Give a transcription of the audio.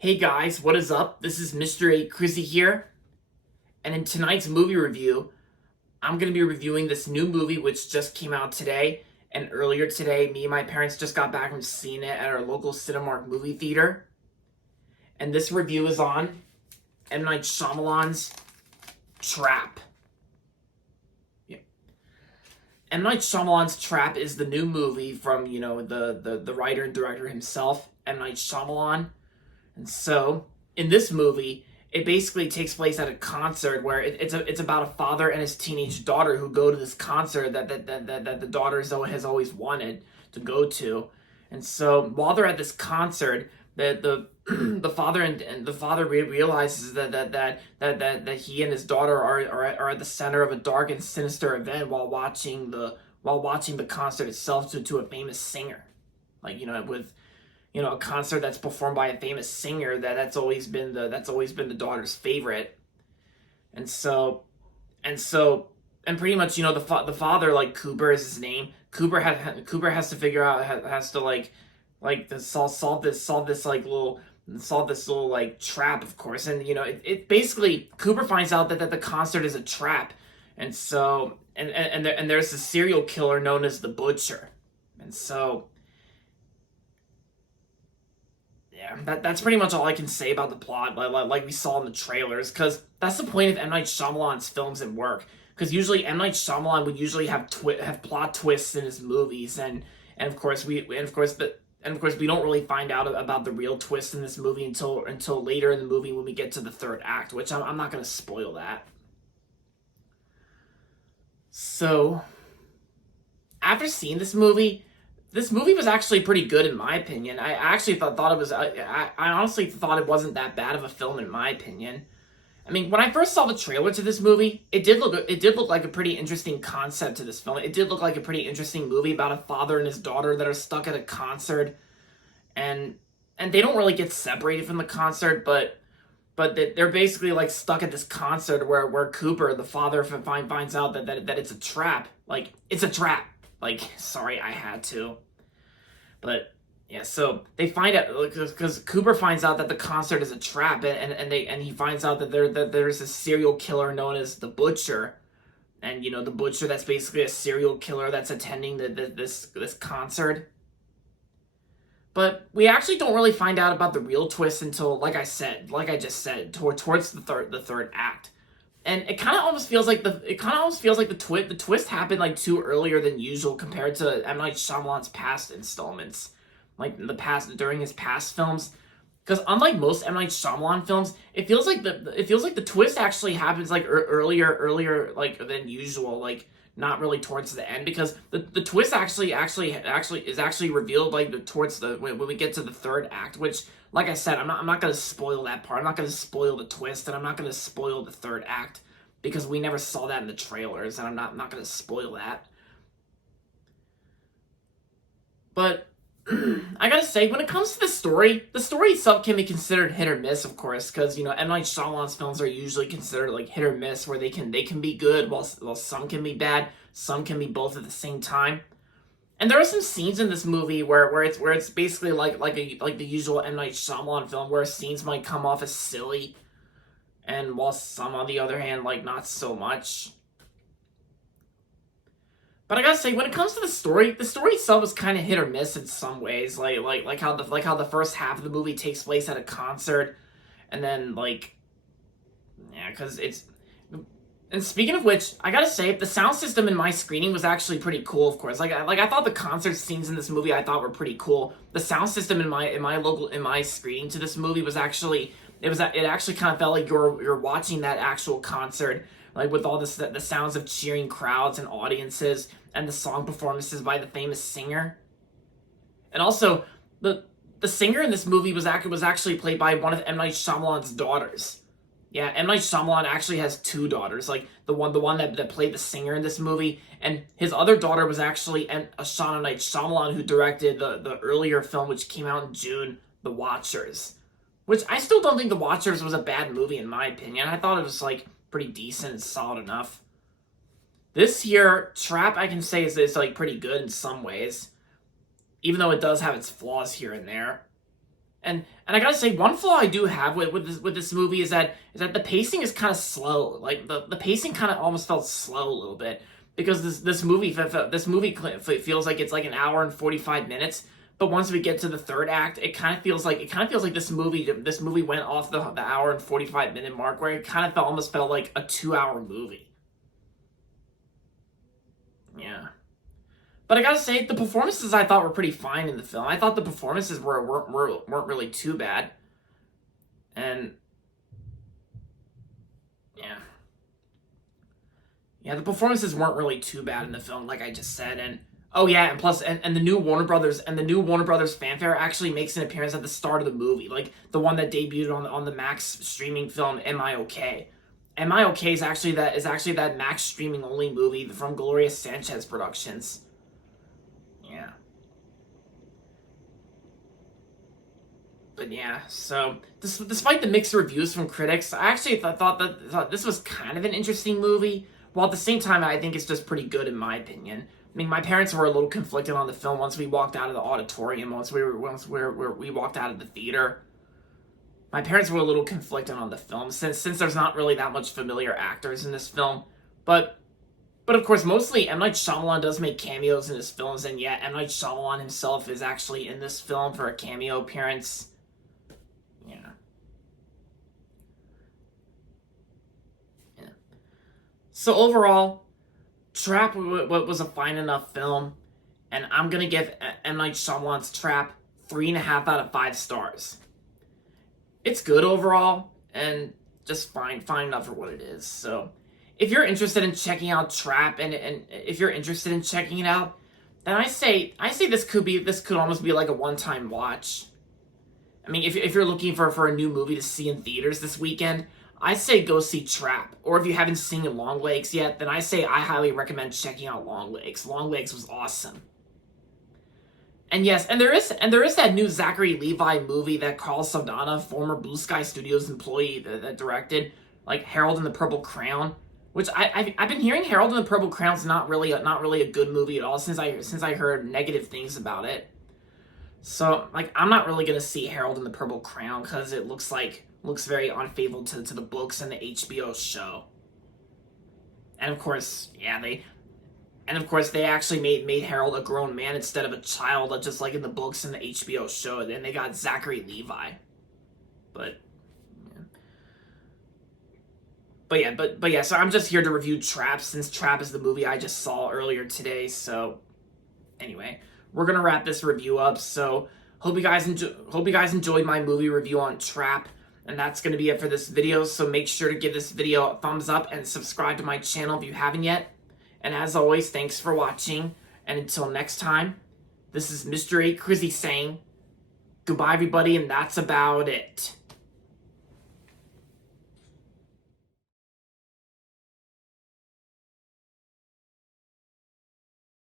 Hey guys, what is up? This is Mr. A. Chrissy here, and in tonight's movie review, I'm going to be reviewing this new movie which just came out today. And earlier today, me and my parents just got back from seeing it at our local Cinemark movie theater. And this review is on M. Night Shyamalan's Trap. Yeah. M. Night Shyamalan's Trap is the new movie from, the writer and director himself, M. Night Shyamalan. And so, in this movie, it basically takes place at a concert where it's about a father and his teenage daughter who go to this concert that the daughter has always wanted to go to. And so, while they're at this concert, the father and the father realizes that he and his daughter are at the center of a dark and sinister event while watching the concert itself to a famous singer, with a concert that's performed by a famous singer that's always been the daughter's favorite. And so and pretty much, the father, like, Cooper is his name. Cooper has to figure out, has to solve this little like trap, of course. And it basically, Cooper finds out that the concert is a trap. And so and there's a serial killer known as the Butcher. And so, yeah, that's pretty much all I can say about the plot, like we saw in the trailers, because that's the point of M. Night Shyamalan's films and work. Because usually M. Night Shyamalan would usually have plot twists in his movies, and of course we don't really find out about the real twist in this movie until later in the movie when we get to the third act, which I'm not going to spoil that. So, after seeing this movie was actually pretty good in my opinion. I actually thought it was. I honestly thought it wasn't that bad of a film in my opinion. I mean, when I first saw the trailer to this movie, it did look like a pretty interesting concept to this film. It did look like a pretty interesting movie about a father and his daughter that are stuck at a concert, and they don't really get separated from the concert, but they're basically like stuck at this concert where Cooper, the father, finds out that it's a trap. Like, it's a trap. Like, sorry, I had to. But yeah, so they find out, because Cooper finds out that the concert is a trap, and he finds out that there's a serial killer known as the Butcher, and the Butcher, that's basically a serial killer that's attending this concert. But we actually don't really find out about the real twist until, like I just said, towards the third act. And it kind of almost feels like the twist happened like too earlier than usual compared to M. Night Shyamalan's past installments, like during his past films. Because unlike most M. Night Shyamalan films, it feels like the twist actually happens like earlier like than usual, like not really towards the end, because the twist actually is revealed like towards when we get to the third act, which, like I said, I'm not going to spoil that part. I'm not going to spoil the twist, and I'm not going to spoil the third act because we never saw that in the trailers, and I'm not going to spoil that. But I gotta say, when it comes to the story itself can be considered hit or miss, of course, because M. Night Shyamalan's films are usually considered like hit or miss, where they can be good, while some can be bad, some can be both at the same time. And there are some scenes in this movie where it's basically like the usual M. Night Shyamalan film, where scenes might come off as silly, and while some, on the other hand, like, not so much. But I gotta say, when it comes to the story itself is kind of hit or miss in some ways. Like how the first half of the movie takes place at a concert, and then, like, yeah, because it's. And speaking of which, I gotta say, the sound system in my screening was actually pretty cool. Of course, I thought the concert scenes in this movie I thought were pretty cool. The sound system in my screening to this movie was actually, it actually kind of felt like you're watching that actual concert, like, with all the sounds of cheering crowds and audiences, and the song performances by the famous singer. And also, the singer in this movie was actually played by one of M. Night Shyamalan's daughters. Yeah, M. Night Shyamalan actually has two daughters, like the one that played the singer in this movie, and his other daughter was actually Shauna Night Shyamalan, who directed the earlier film which came out in June, The Watchers. Which I still don't think The Watchers was a bad movie in my opinion. I thought it was like pretty decent and solid enough. This here, Trap, I can say is like pretty good in some ways, even though it does have its flaws here and there. And I gotta say, one flaw I do have with this movie is that the pacing is kind of slow. Like the pacing kind of almost felt slow a little bit, because this movie feels like it's like an hour and 45 minutes. But once we get to the third act, it kind of feels like this movie went off the hour and 45 minute mark, where it kind of almost felt like a 2 hour movie. Yeah. But I gotta say, the performances I thought were pretty fine in the film. I thought the performances weren't really too bad. And yeah, yeah, the performances weren't really too bad in the film, like I just said. And oh yeah, and plus, and the new Warner Brothers fanfare actually makes an appearance at the start of the movie, like the one that debuted on the Max streaming film Am I Okay? Am I Okay is actually that Max streaming only movie from Gloria Sanchez Productions. Yeah. But yeah, so despite the mixed reviews from critics, I actually thought this was kind of an interesting movie. While at the same time, I think it's just pretty good in my opinion. I mean, my parents were a little conflicted on the film once we walked out of the auditorium. Once we walked out of the theater, my parents were a little conflicted on the film, since there's not really that much familiar actors in this film. But of course, mostly M Night Shyamalan does make cameos in his films, and yet M Night Shyamalan himself is actually in this film for a cameo appearance. Yeah. Yeah. So overall, Trap was a fine enough film, and I'm gonna give M Night Shyamalan's Trap 3.5 out of 5 stars. It's good overall, and just fine enough for what it is. So, if you're interested in checking out Trap, and if you're interested in checking it out, then I say this could almost be like a one-time watch. I mean, if you're looking for a new movie to see in theaters this weekend, I say go see Trap. Or if you haven't seen Long Legs yet, then I highly recommend checking out Long Legs. Long Legs was awesome. And yes, and there is that new Zachary Levi movie that Carl Saldana, former Blue Sky Studios employee, that directed, like Harold and the Purple Crown, which I've been hearing Harold and the Purple Crown's not really a good movie at all, since I heard negative things about it. So, like, I'm not really gonna see Harold and the Purple Crown, because it looks very unfaithful to the books and the HBO show. And of course, they actually made Harold a grown man instead of a child, just like in the books and the HBO show. And then they got Zachary Levi. But yeah. but yeah, so I'm just here to review Trap, since Trap is the movie I just saw earlier today. So anyway, we're gonna wrap this review up. So hope you guys enjoyed my movie review on Trap, and that's gonna be it for this video. So make sure to give this video a thumbs up and subscribe to my channel if you haven't yet. And as always, thanks for watching, and until next time, this is Mr. A. Crizzy saying goodbye, everybody, and that's about it.